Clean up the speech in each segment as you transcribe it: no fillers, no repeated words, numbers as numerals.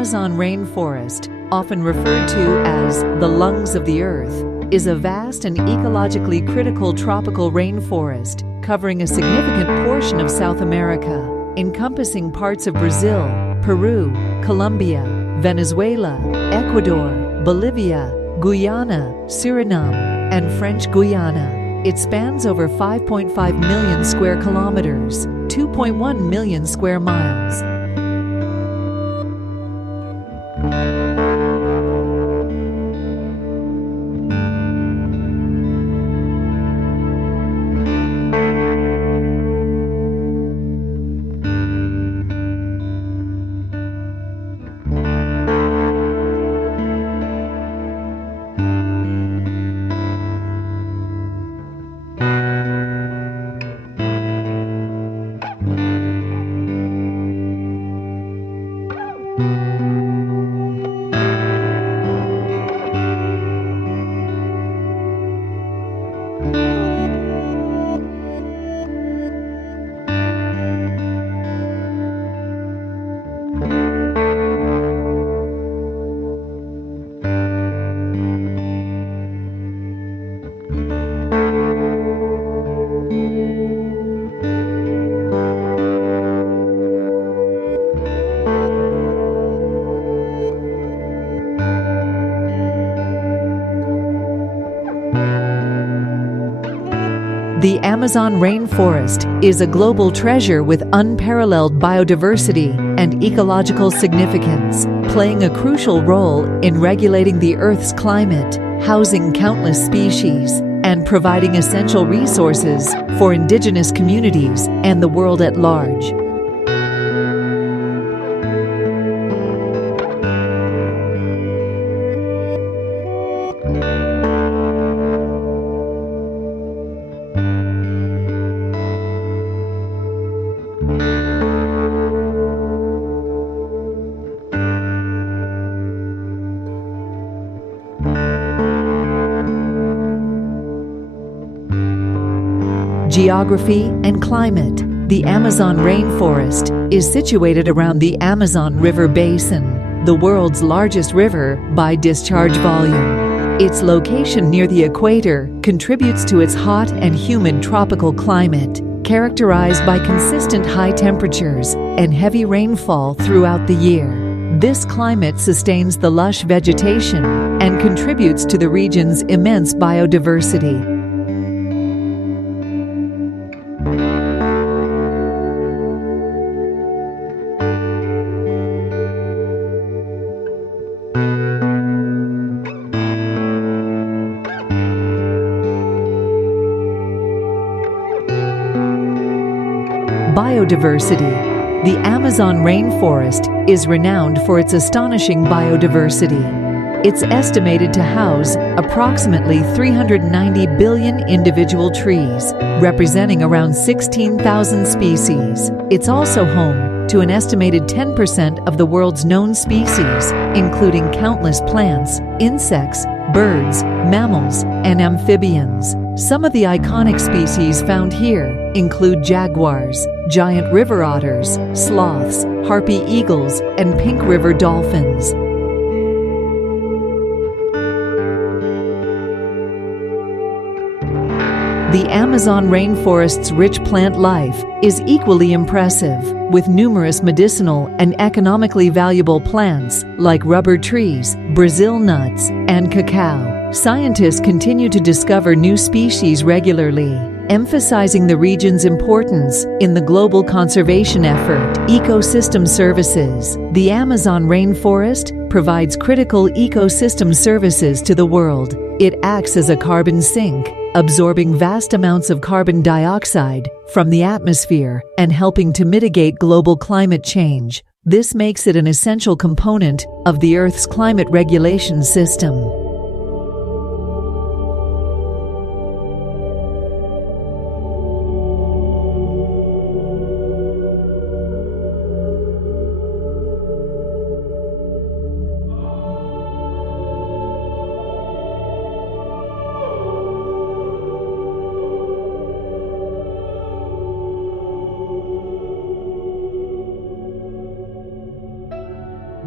Amazon rainforest, often referred to as the lungs of the earth, is a vast and ecologically critical tropical rainforest covering a significant portion of South America, encompassing parts of Brazil, Peru, Colombia, Venezuela, Ecuador, Bolivia, Guyana, Suriname, and French Guiana. It spans over 5.5 million square kilometers, 2.1 million square miles. The Amazon rainforest is a global treasure with unparalleled biodiversity and ecological significance, playing a crucial role in regulating the Earth's climate, housing countless species, and providing essential resources for indigenous communities and the world at large. Geography and climate. The Amazon rainforest is situated around the Amazon River Basin, the world's largest river by discharge volume. Its location near the equator contributes to its hot and humid tropical climate, characterized by consistent high temperatures and heavy rainfall throughout the year. This climate sustains the lush vegetation and contributes to the region's immense biodiversity. Biodiversity. The Amazon rainforest is renowned for its astonishing biodiversity. It's estimated to house approximately 390 billion individual trees, representing around 16,000 species. It's also home to an estimated 10% of the world's known species, including countless plants, insects, birds, mammals, and amphibians. Some of the iconic species found here include jaguars, giant river otters, sloths, harpy eagles, and pink river dolphins. The Amazon rainforest's rich plant life is equally impressive, with numerous medicinal and economically valuable plants like rubber trees, Brazil nuts, and cacao. Scientists continue to discover new species regularly, emphasizing the region's importance in the global conservation effort. Ecosystem services. The Amazon rainforest provides critical ecosystem services to the world. It acts as a carbon sink, absorbing vast amounts of carbon dioxide from the atmosphere and helping to mitigate global climate change. This makes it an essential component of the Earth's climate regulation system.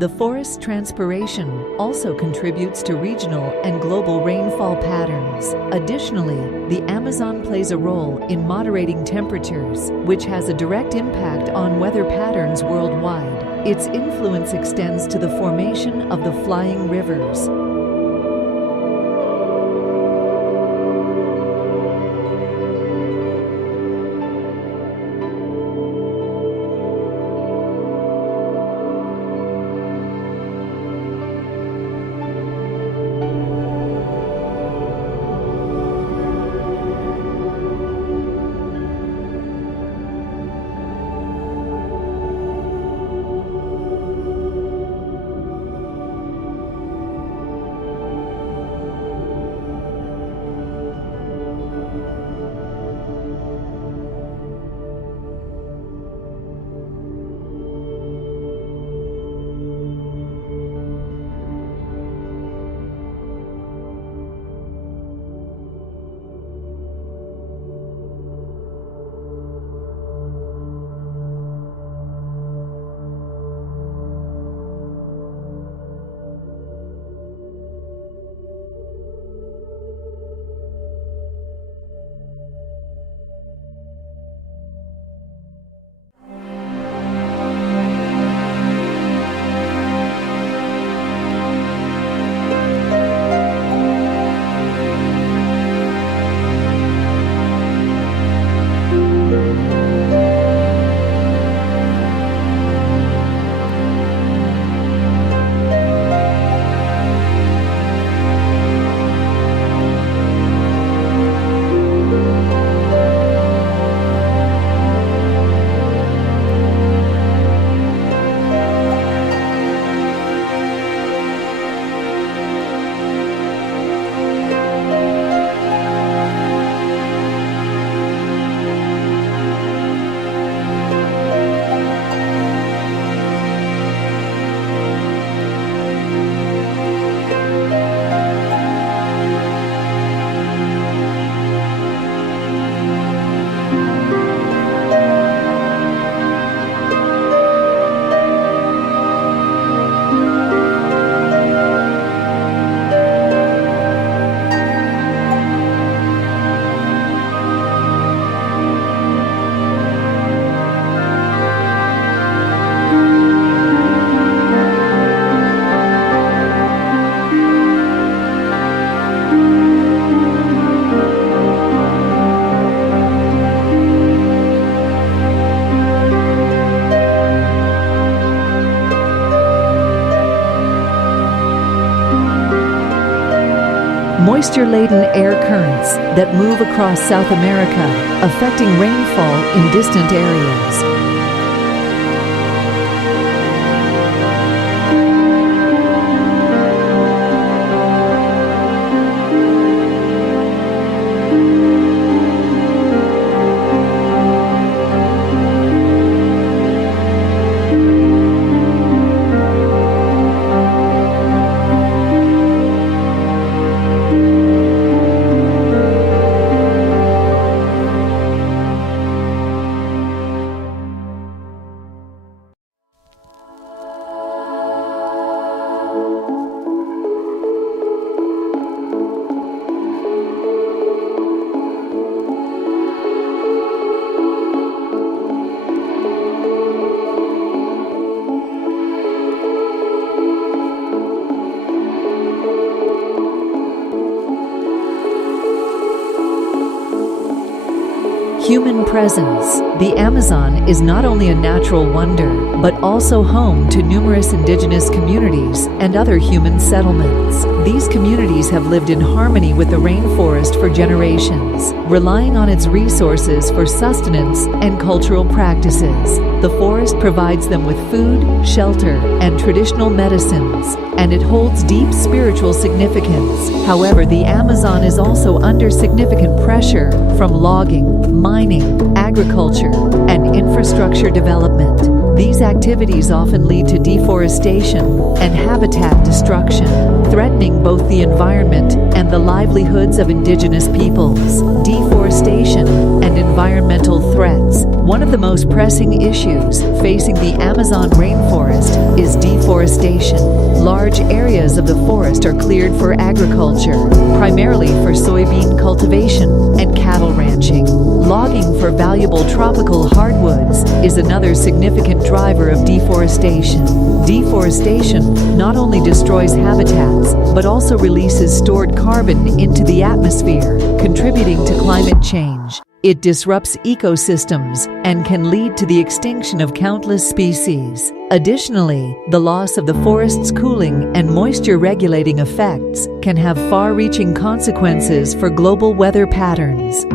The forest's transpiration also contributes to regional and global rainfall patterns. Additionally, the Amazon plays a role in moderating temperatures, which has a direct impact on weather patterns worldwide. Its influence extends to the formation of the flying rivers. Moisture-laden air currents that move across South America, affecting rainfall in distant areas. Human presence. The Amazon is not only a natural wonder, but also home to numerous indigenous communities and other human settlements. These communities have lived in harmony with the rainforest for generations, relying on its resources for sustenance and cultural practices. The forest provides them with food, shelter, and traditional medicines, and it holds deep spiritual significance. However, the Amazon is also under significant pressure from logging, mining, mining, agriculture, and infrastructure development. These activities often lead to deforestation and habitat destruction, threatening both the environment and the livelihoods of indigenous peoples. Deforestation and environmental threats. One of the most pressing issues facing the Amazon rainforest is deforestation. Large areas of the forest are cleared for agriculture, primarily for soybean cultivation and cattle ranching. Logging for valuable tropical hardwoods is another significant driver of deforestation. Deforestation not only destroys habitats, but also releases stored carbon into the atmosphere, contributing to climate change. It disrupts ecosystems and can lead to the extinction of countless species. Additionally, the loss of the forest's cooling and moisture-regulating effects can have far-reaching consequences for global weather patterns.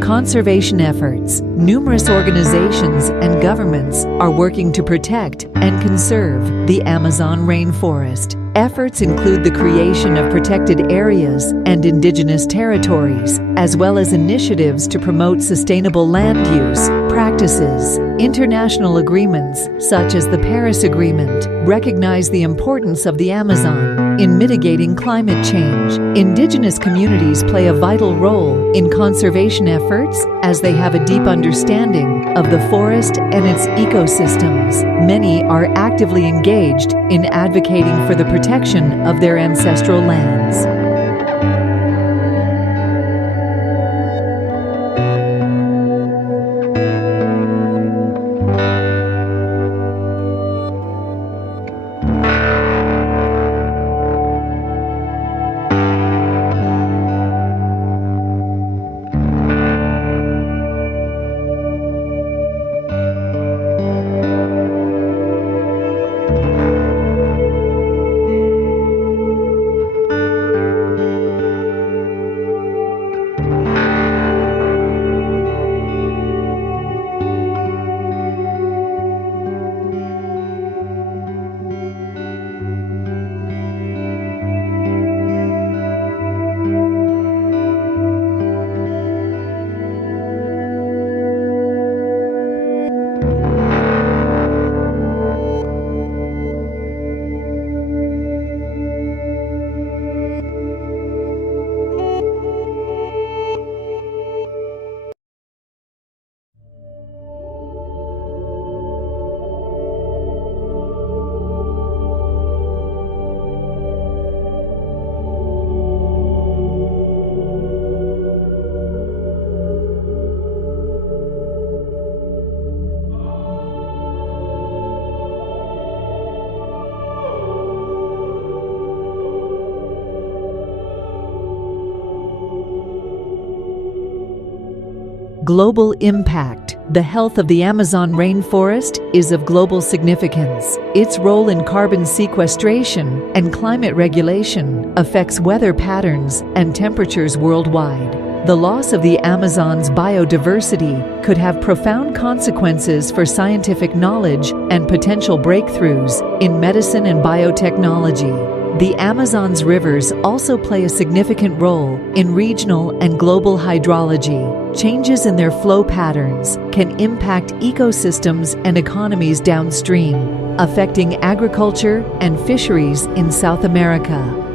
Conservation efforts. Numerous organizations and governments are working to protect and conserve the Amazon rainforest. Efforts include the creation of protected areas and indigenous territories, as well as initiatives to promote sustainable land use practices. International agreements, such as the Paris Agreement, recognize the importance of the Amazon in mitigating climate change. Indigenous communities play a vital role in conservation efforts as they have a deep understanding of the forest and its ecosystems. Many are actively engaged in advocating for the protection of their ancestral lands. Global impact. The health of the Amazon rainforest is of global significance. Its role in carbon sequestration and climate regulation affects weather patterns and temperatures worldwide. The loss of the Amazon's biodiversity could have profound consequences for scientific knowledge and potential breakthroughs in medicine and biotechnology. The Amazon's rivers also play a significant role in regional and global hydrology. Changes in their flow patterns can impact ecosystems and economies downstream, affecting agriculture and fisheries in South America.